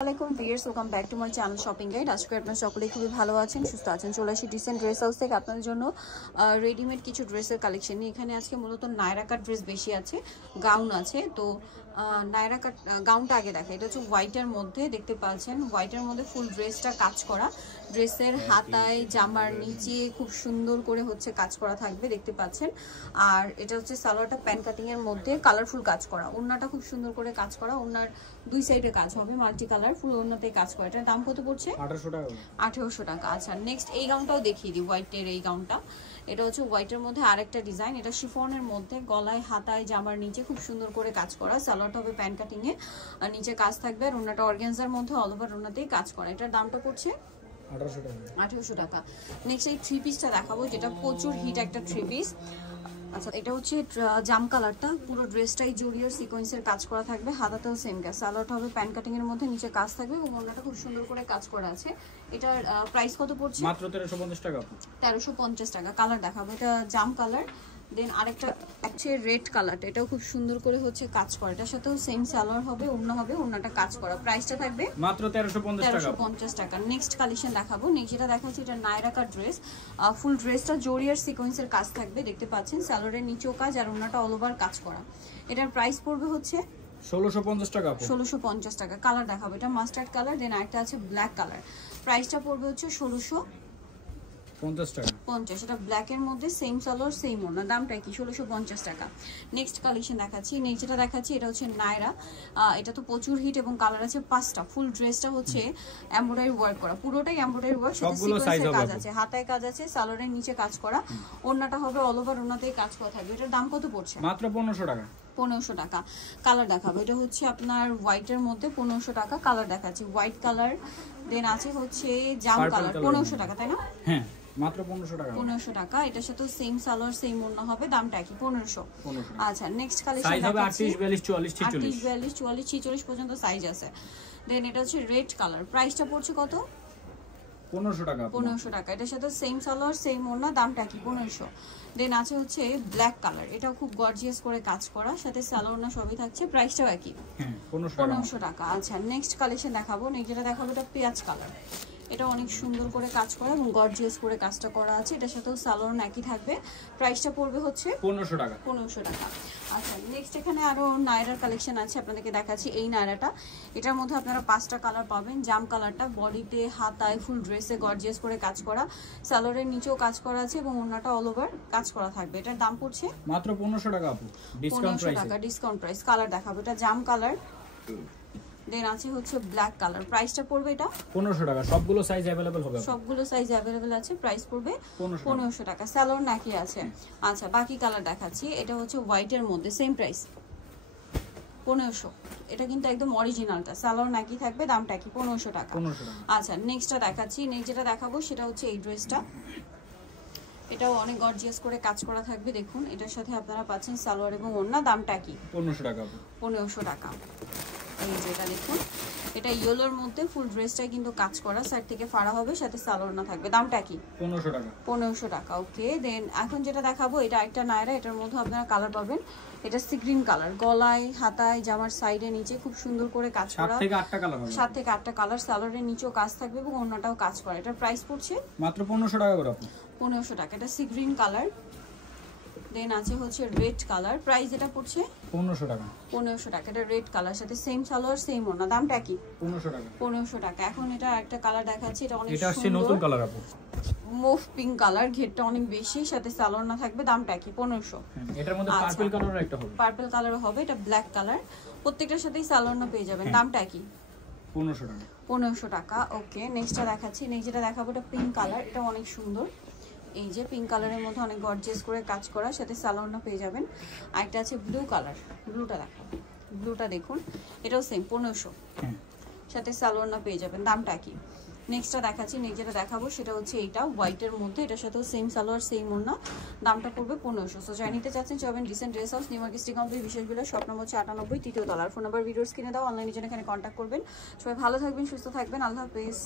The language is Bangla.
আসসালামাইকুম viewers, welcome back to my channel shopping guide. আজকে আপনারা সকলেই খুবই ভালো আছেন, সুস্থ আছেন। চলে আসি ডিসেন্ট ড্রেস হাউস থেকে আপনাদের জন্য রেডিমেড কিছু ড্রেসের কালেকশন নিয়ে। এখানে আজকে মূলত নায়রা কাট ড্রেস বেশি আছে, গাউন আছে। তো নায়রা কাট গাউনটা আগে দেখা, এটা হচ্ছে হোয়াইটের মধ্যে, দেখতে পাচ্ছেন হোয়াইটের মধ্যে ফুল ড্রেসটা কাজ করা। ড্রেসের হাতায় জামার নিচে খুব সুন্দর করে হচ্ছে কাজ করা থাকবে, দেখতে পাচ্ছেন। আর এটা হচ্ছে সালোয়ারটা প্যান কাটিং এর মধ্যে কালারফুল কাজ করা, ওড়নাটা খুব সুন্দর করে কাজ করা, ওড়নার দুই সাইডে কাজ হবে মাল্টি কালার, ফুল ওড়নাতে কাজ করা। এটার দাম কত পড়ছে? 1800 টাকা। আচ্ছা, নেক্সট এই গাউনটাও দেখিয়ে দিই, হোয়াইটের এই গাউনটা। এটা হচ্ছে হোয়াইটের মধ্যে আরেকটা ডিজাইন, এটা শিফনের মধ্যে, গলায় হাতায় জামার নিচে খুব সুন্দর করে কাজ করা। সালোয়ারটা হবে প্যান কাটিং এ, আর নিচে কাজ থাকবে, আর ওড়নাটা অর্গানজার মধ্যে অল ওভার ওড়নাতেই কাজ করা। এটার দামটা পড়ছে 1800 টাকা। নেক্সট এই থ্রি পিসটা দেখাবো, যেটা প্রচুর হিট একটা থ্রি পিস। আচ্ছা, এটা হচ্ছে জাম কালারটা, পুরো ড্রেসটাই জড়িয়ে সিকোয়েন্সের কাজ করা থাকবে, হাতাতেও সেম কাজ। সালোয়ারটা হবে প্যান কাটিং এর মধ্যে, নিচে কাজ থাকবে এবং ওড়নাটা খুব সুন্দর করে কাজ করা আছে। এটার প্রাইস কত পড়ছে? মাত্র 1350 টাকা। 1350 টাকা। কালার দেখাবো, এটা জাম কালার। দেন আরেকটা হচ্ছে রেড কালারটা, এটাও খুব সুন্দর করে হচ্ছে কাজ করা, এটার সাথেও সেম সালোয়ার হবে, ওড়না হবে, ওড়নাটা কাজ করা। প্রাইসটা থাকবে মাত্র 1350 টাকা। নেক্সট কালেকশন দেখাবো, নেক্সট যেটা দেখাচ্ছি এটা নায়রা কাট ড্রেস। ফুল ড্রেসটা জরিয়ার সিকোয়েন্সের কাজ থাকবে, দেখতে পাচ্ছেন। সালোয়ারের নিচেও কাজ আর ওড়নাটা অল ওভার কাজ করা। এটার প্রাইস পড়বে হচ্ছে 1650 টাকা। 1650 টাকা। কালার দেখাবো, এটা মাস্টার্ড কালার, দেন আরেকটা আছে ব্ল্যাক কালার। প্রাইসটা পড়বে হচ্ছে 1650 টাকা। এটা ব্ল্যাক এর মধ্যে সেম সালোয়ার সেম ওড়না, দামটা কি? 1650 টাকা। নেক্সট কালেকশন দেখাচ্ছি, নেক্সট যেটা দেখাচ্ছি এটা হচ্ছে নায়রা। এটা তো প্রচুর হিট এবং কালার আছে 5টা। ফুল ড্রেসটা হচ্ছে এমব্রয়ডারি ওয়ার্ক করা, পুরোটাই এমব্রয়ডারি ওয়ার্ক, সাথে সিকোয়েন্সের কাজ আছে, হাতায় কাজ আছে, সালোয়ারের নিচে কাজ করা, ওড়নাটা হবে অল ওভার ওড়নাতেই কাজ করা থাকবে। এটার দাম কত পড়ছে? মাত্র 1500 টাকা। 1500 টাকা। কালার দেখাবো, এটা হচ্ছে আপনার হোয়াইটের মধ্যে 1500 টাকা। কালার দেখাচ্ছি হোয়াইট কালার, দেন আছে হচ্ছে জাম কালার। 1500 টাকা, তাই না? হ্যাঁ, মাত্র 1500 টাকা। 1500 টাকা। এটার সাথে সেম সালোয়ার সেম ওড়না হবে, দামটা কি? 1500। আচ্ছা, নেক্সট কালেকশন সাইজ হবে 38 42 44 46। 38 42 44 46 পর্যন্ত সাইজ আছে। দেন এটা হচ্ছে রেড কালার, প্রাইসটা পড়ছে কত? 1500 টাকা। 1500 টাকা। এটার সাথে সেম সালোয়ার সেম ওড়না, দামটা কি? 1500। দেন আছে হচ্ছে ব্ল্যাক কালার, এটাও খুব গর্জিয়াস করে কাজ করা, সাথে সালোয়ার না সবই থাকছে, প্রাইসটাও একই, 1500 টাকা। আচ্ছা, নেক্সট কালেকশন দেখাবো, নেক্সট যেটা দেখাবো এটা পেঁয়াজ কালার। এটা অনেক সুন্দর করে কাজ করা এবং গর্জিয়াস করে কাজটা করা আছে, এটার সাথেও সালোয়ার একই থাকবে। প্রাইসটা পড়বে হচ্ছে 1500 টাকা। 1500 টাকা। আচ্ছা, নেক্সট এখানে আরো নায়রার কালেকশন আছে, আপনাদেরকে দেখাচ্ছি এই নায়রাটা। এটার মধ্যে আপনারা 5টা কালার পাবেন। জাম কালারটা, বডিতে হাতায় ফুল ড্রেসে গর্জিয়াস করে কাজ করা, সালোয়ারের নিচেও কাজ করা আছে এবং ওড়নাটা অল ওভার কাজ করা থাকবে। এটার দাম পড়ছে মাত্র 1500 টাকা আপু, ডিসকাউন্ট প্রাইসে। 1500 টাকা, ডিসকাউন্ট প্রাইস। কালার দেখাবো, এটা জাম কালার, দেন আছে হচ্ছে ব্ল্যাক কালার। প্রাইসটা পড়বে এটা 1500 টাকা। সবগুলো সাইজ अवेलेबल হবে, সবগুলো সাইজ अवेलेबल আছে। প্রাইস পড়বে 1500 টাকা। সালোয়ার নাকি আছে। আচ্ছা, বাকি কালার দেখাচ্ছি, এটা হচ্ছে হোয়াইটের মধ্যে সেম প্রাইস 1500। এটা কিন্তু একদম অরিজিনালটা, সালোয়ার নাকি থাকবে, দামটা কি? 1500 টাকা। আচ্ছা, নেক্সটটা দেখাচ্ছি, নেক্সট যেটা দেখাবো সেটা হচ্ছে এই ড্রেসটা। এটাও অনেক গর্জিয়াস করে কাজ করা থাকবে, দেখুন। এটার সাথে আপনারা পাচ্ছেন সালোয়ার এবং ওড়না, দামটা কি? 1500 টাকা। 1500 টাকা। এই যেটা দেখুন, এটা ইয়েলোর মধ্যে, ফুল ড্রেসটাই কিন্তু কাজ করা, সাইড থেকে ফাড়া হবে, সাথে সালোয়ার না থাকবে, দামটা কি? 1500 টাকা। 1500 টাকা। ওকে, দেন এখন যেটা দেখাবো এটা একটা নায়রা, এটার মধ্যে আপনারা কালার পাবেন। এটা সি গ্রিন কালার, গলায় হাতায় জামার সাইডে নিচে খুব সুন্দর করে কাজ করা, 7 থেকে 8টা কালার হবে। 7 থেকে 8টা কালার, সালোয়ারের নিচেও কাজ থাকবে এবং ওড়নাটাও কাজ করা। এটার প্রাইস পড়ছে মাত্র 1500 টাকা করে আপু। 1500 টাকা। এটা সি গ্রিন কালার, দেন আছে হচ্ছে রেড কালার। প্রাইস এটা পড়ছে 1500 টাকা। 1500 টাকা। এটা রেড কালার, সাথে সেম সালোয়ার সেম ওড়না, দামটা কি? 1500 টাকা। 1500 টাকা। এখন এটা একটা কালার দেখাচ্ছি, এটা অনেক এটা আসছে সুন্দর, নতুন কালার আপু, মুভ পিঙ্ক কালার, ঘেরটা অনেক বেশি, সাথে সালোয়ার না থাকবে, দামটা কি? 1500। এটার মধ্যে পার্পল কালারও একটা হবে, পার্পল কালার হবে, এটা ব্ল্যাক কালার, প্রত্যেকটার সাথেই সালোয়ার না পেয়ে যাবেন, দামটা কি? 1500 টাকা। 1500 টাকা। ওকে, নেক্সটটা দেখাচ্ছি, নেক্সট যেটা দেখাবো এটা পিঙ্ক কালার, এটা অনেক সুন্দর, এই যে পিঙ্ক কালারের মধ্যে অনেক গর্জিয়াস করে কাজ করা, সাথে সালোয়ার না পেয়ে যাবেন। আরেকটা আছে ব্লু কালার, ব্লুটা দেখো, ব্লুটা দেখুন, এটাও সেম 1500, সাথে সালোয়ার না পেয়ে যাবেন, দামটা কি? নেক্সটটা দেখাচ্ছি, নেক্সট যেটা দেখাবো সেটা হচ্ছে এইটা হোয়াইটের মধ্যে, এটার সাথেও সেম সালোয়ার সেম ওড়না, দামটা পড়বে 1500। সো যাই নিতে চাচ্ছেন চলবেন dissent dress house, new market city complex, বিশেষ বিলা, শপ নম্বর হচ্ছে 98, তৃতীয় তলার। ফোন নাম্বার ভিডিওস কিনে দাও, অনলাইনে জন্য এখানে কন্ট্যাক্ট করবেন। সবাই ভালো থাকবেন, সুস্থ থাকবেন, আল্লাহ হাফেজ।